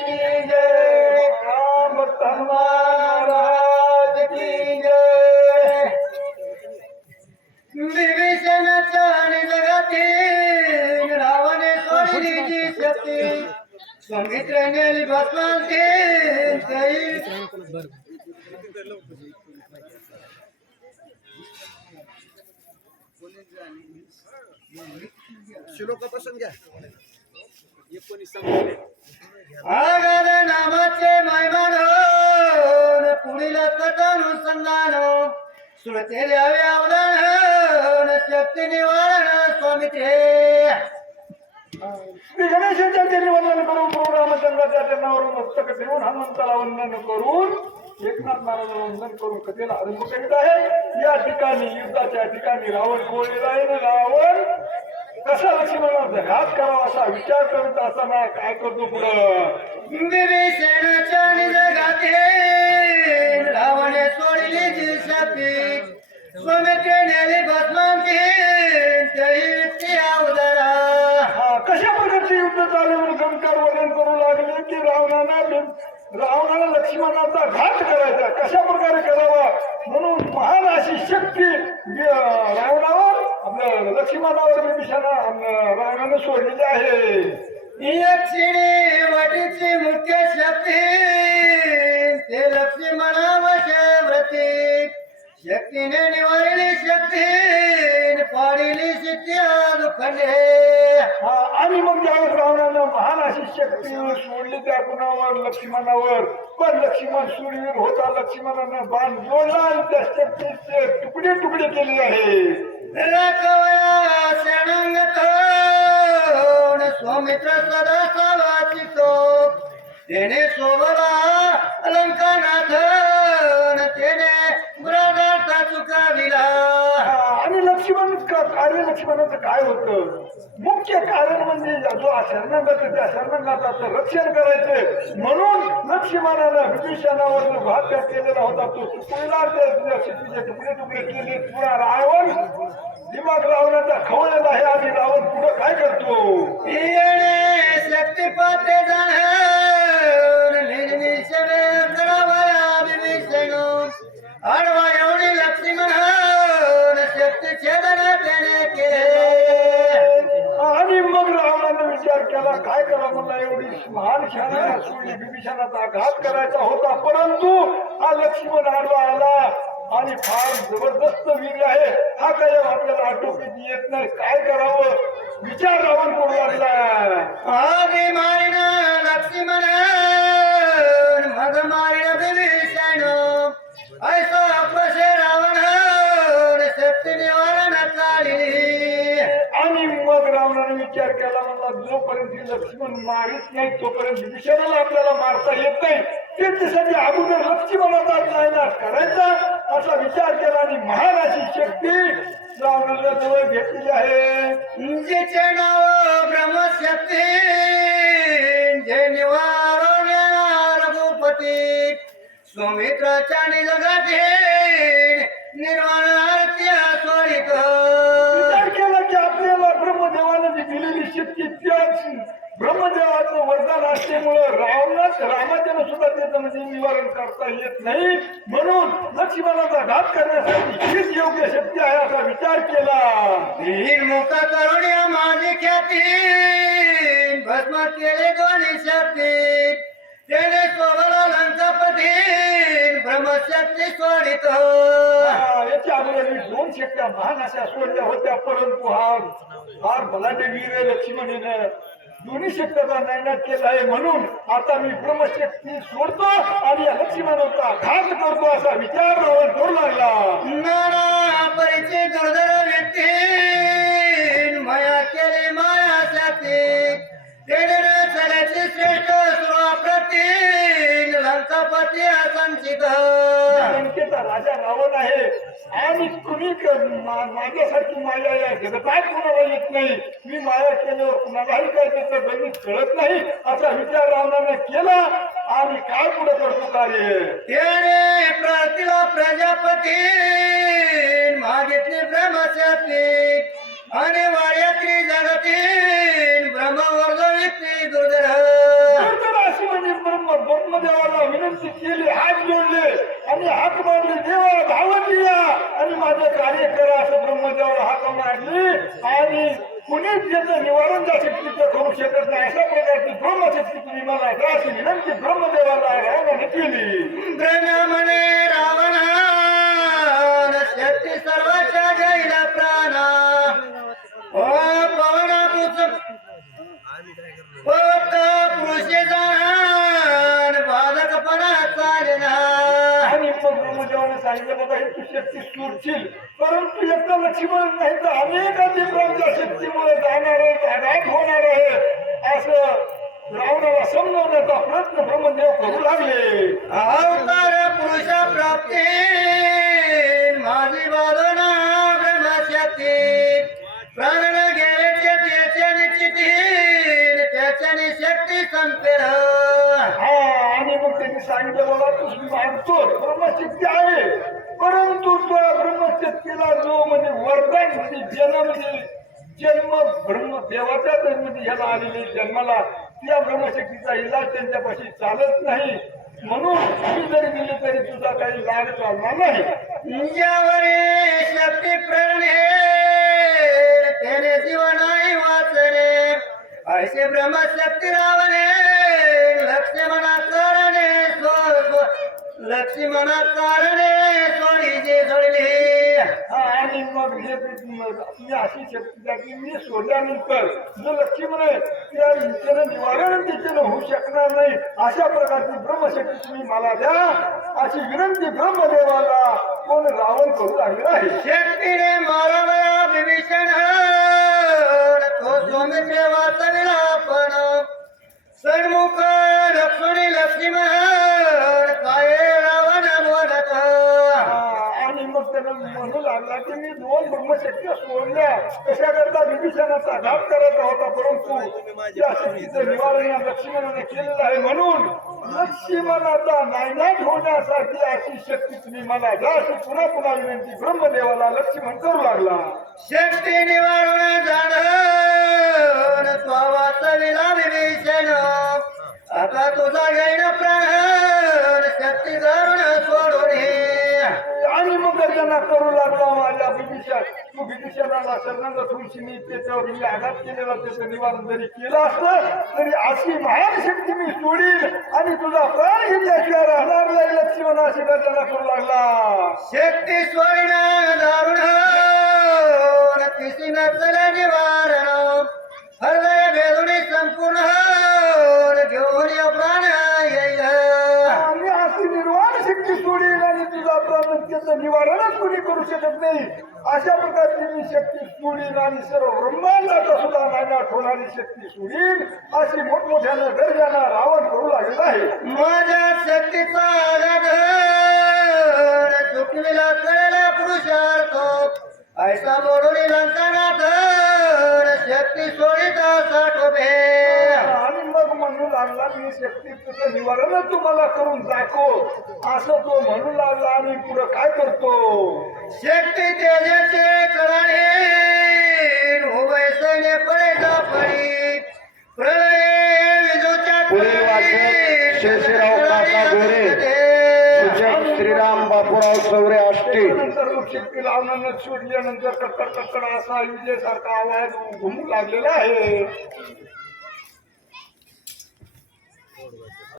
की जय राम महाराज की जय विभीषणाच्या आणि जगातील रावणे सोडली जी शक्ती सौमित्र्याने भस्मान श्लोकापासून घ्या आगार नामाचे मैमान पुढील कथानुसंधान श्रुते द्यावे अवधान शक्ती निवारण स्वामित्रे श्री गणेशाच्या चरणी वंदन करून प्रभू रामचंद्राच्या चरणावर मस्तक देऊन हनुमंताला वंदन करून एकनाथ महाराजांना वंदन करून कथेला आरंभ करीत आहे. या ठिकाणी युद्धाच्या ठिकाणी रावण कोळलेला आहे ना रावण कसा लक्ष्मणाचा घात करावा असा विचार करत असताना काय करतो पुढं? विभीषणाच्या रावणे सोडली जी स्वामित्रे व्यक्ती हा कशा प्रकारचे युद्ध चालू म्हणून गणकार वर्णन करू लागले की रावणाला रावणाला लक्ष्मणाचा घात करायचा. कशा प्रकारे करावा? म्हणून महान अशी शक्ती रावणावर आपल्या लक्ष्मणावर विभीषणा अं, रावणाने सोडलेली आहे. यक्षिणी वाटीची मुख्य शक्ती ते लक्ष्मणावश व्रती शक्तीने निवारली शक्ती पाडिली सिद्ध्या दुखंडे हा, आणि मग ज्यावेळेस रावणानं महान अशी शक्ती सोडली त्या कुणावर लक्ष्मणावर पण लक्ष्मण सूर्यवीर होता लक्ष्मणानं बाण जोडला आणि त्या शक्तीचे तुकडे तुकडे केले आहे. राखवया शरणंगतोण स्वामित्र सदा सावाचितो तेने सोबला अलंकानाथन तेने आणि लक्ष्मण क- कार्य लक्ष्मणाचं काय होतं? मुख्य कारण म्हणजे जो शरणागत आहे, त्या शरणागताचं रक्षण करायचे म्हणून लक्ष्मणानं विभीषणावर जो घात केलेला होता तो. तुकडीला ते तिचे तुकडे तुकडे केले. पुन्हा रावण दिमाग रावणाचा खवळलेला आहे आणि रावण पुढं काय करतो? शक्तिपाते जाण. करावया विभीषण. आडवा काय करा मला एवढी महान क्षण सोडली विभीषणाचा घात करायचा होता परंतु हा लक्ष्मण आडवा आला आणि फार जबरदस्त वीर आहे. हा काय आपल्याला आटोपीत येत नाही. काय करावं? विचार रावण करू लागला आगे मारिण लक्ष्मण मग मारिण विभीषण ऐसा विचार केला म्हणला जोपर्यंत लक्ष्मण मारित नाही तोपर्यंत विषाणाला आपल्याला मारता येत नाही. त्याच्यासाठी अगोदर लक्ष्मणाचा नायनाट करायचा. असा विचार केला आणि महान अशी शक्ती रावणाच्या जवळ घेतलेली आहे. जिचे नाव ब्रह्मशक्ती. जे निवारण रघुपती सुमित्राच्या निजगाते निर्वाणा आरत्या स्वरित विचार केला की आपल्याला ब्रह्मदेवाने जी दिलेली शक्ती त्याच ब्रह्मदेवाचं वरदान असल्यामुळं रावणाच रामाच्यानं सुद्धा त्याचं म्हणजे निवारण करता येत नाही. म्हणून लक्ष्मणाचा घात करण्यासाठी हीच योग्य शक्ती आहे असा विचार केला. तीन करुण्या माझी ख्याती भस्म केले दोन्ही शक्ती. त्याने सोबला पती. ब्रह्मशक्ती अगोदर मी दोन शक्त्या महान अशा सोडल्या होत्या परंतु हा फार बलाढ्य वीर लक्ष्मणीनं. दोन्ही शक्त्याचा नायनाट केला आहे म्हणून आता मी ब्रह्मशक्ती सोडतो आणि लक्ष्मणाचा घात करतो असा विचार करू लागला. नाना परिचय दुर्धर व्यक्ती. लंकेचा राजा रावण आहे. आणि कुणी क- मा- माझ्यासारखी माया या जगतात कुणाला येत नाही. मी माया केल्यावर कुणालाही काय त्याचं गणित कळत नाही. असा विचार रावणाने केला. आणि काय पुढे करतो कार्य? त्याने प्रतिला प्रजापती मागितली ब्रह्मशक्ती आणि वाड्यातली जगती ब्रह्मवर्ग व्यक्ती दुर्धर अशी म्हणजे विनंती केली हात जोडले. आणि हाक मारले देवा धावत या. आणि माझं कार्य करा असं ब्रह्मदेवाला हाक मारली आणि कुणीच याचं निवारण त्या शक्तीचं करू शकत नाही. अशा प्रकारची ब्रह्मशक्ती तुम्ही मला अशी विनंती ब्रह्मदेवाला रावणाने केली. ब्रह्म म्हणे रावणा मग सांगितलं बाबा हे तू शक्ती सोडशील. परंतु एकदा लक्ष्मण नाही तर अनेक अधिकांच्या शक्तीमुळे जाणार आघात होणार आहे असं रावणाला समजवण्याचा प्रयत्न ब्रह्मदेव करू लागले. अवतार पुरुष प्राप्ती माझी वादना ब्रह्मशक्ती. प्राण घ्यायचे त्याच्या निश्चिती त्याच्याने शक्ती संपेल हा आणि मग त्यांनी सांगितलं बाबा तू मानतो ब्रह्मशक्ती आहे परंतु त्या ब्रह्मशक्तीला जो म्हणजे वरदान म्हणजे जन्म म्हणजे जन्म ब्रह्म देवाच्या जन्म ह्याला आलेली जन्माला. त्या ब्रह्मशक्तीचा इलाज त्यांच्यापाशी चालत नाही. म्हणून मी जरी दिली तरी तुझा काही लाड चालणार नाही. शक्ती प्रेरणे त्याने जीवनाई वाचणे असे ब्रह्मशक्ती रावणे. लक्ष्मणा करणे लक्ष्मणा करणे सोडी जे सोडली आणि मग हे अशी शक्ती द्या की मी सोडल्यानंतर जो लक्ष्मण आहे त्या इच्छेनं निवारण तिच्यानं होऊ शकणार नाही. अशा प्रकारची ब्रह्मशक्ती तुम्ही मला द्या. अशी विनंती ब्रह्मदेवाला कोण रावण करू लागले आहे. शक्तीने मारावया विभीषण तो स्वामी देवाचा विलापण सन्मुख लक्ष्मी लक्ष्मण म्हणू लागला की मी दोन ब्रह्मशक्ती सोडल्या कशा करता विभीषणाचा घात करायचा होता परंतु निवारण या लक्ष्मणाने केलेलं आहे म्हणून लक्ष्मणाचा नायनाट होण्यासाठी अशी शक्ती तुम्ही मला द्या अशी पुन्हा पुन्हा विनंती. ब्रह्मदेवाला लक्ष्मण करू लागला. शक्ती निवारण जाण विभीषण आता तुझा घेण प्राण आणि त्यांना करू लागला माझ्या विभीषण तू विभीषणाला तुळशी मी त्याच्यावर मी आघात केलेला त्याचं निवारण जरी केलं असतं तरी अशी महान शक्ती मी सोडील आणि तुझा प्राण घेतल्याशिवाय राहणार नाही लक्ष्मण अशी गर्जना करू लागला. शक्ती स्वर्ण दारुण निवारण. त्याचं निवारणच कुणी करू शकत नाही. अशा प्रकारची मी शक्ती सोडीन आणि सर्व ब्रह्मांडाचा सुद्धा नायनाट होणारी शक्ती सोडीन अशी मोठमोठ्यानं दर्जाना रावण करू लागलेला आहे. माझ्या शक्तीचा चुकविला कळला पुरुषार्थ. ऐसा मोडून लंकनाथ शक्ती सोडिता साठो लागला मी शक्ती तुझं निवारण तुम्हाला करून दाखव. असं तो म्हणू लागला आणि पुढं काय करतो? शक्ती तेजाचे कळाणे उभय सैन्य विजोच्या शेषराव काका गोरे. श्रीराम बापूराव चौरे आष्टे. नंतर शक्ती लावण्यानं सोडल्यानंतर कट्टर कट्टर असा विजेसारखा आवाज घुमू लागलेला आहे.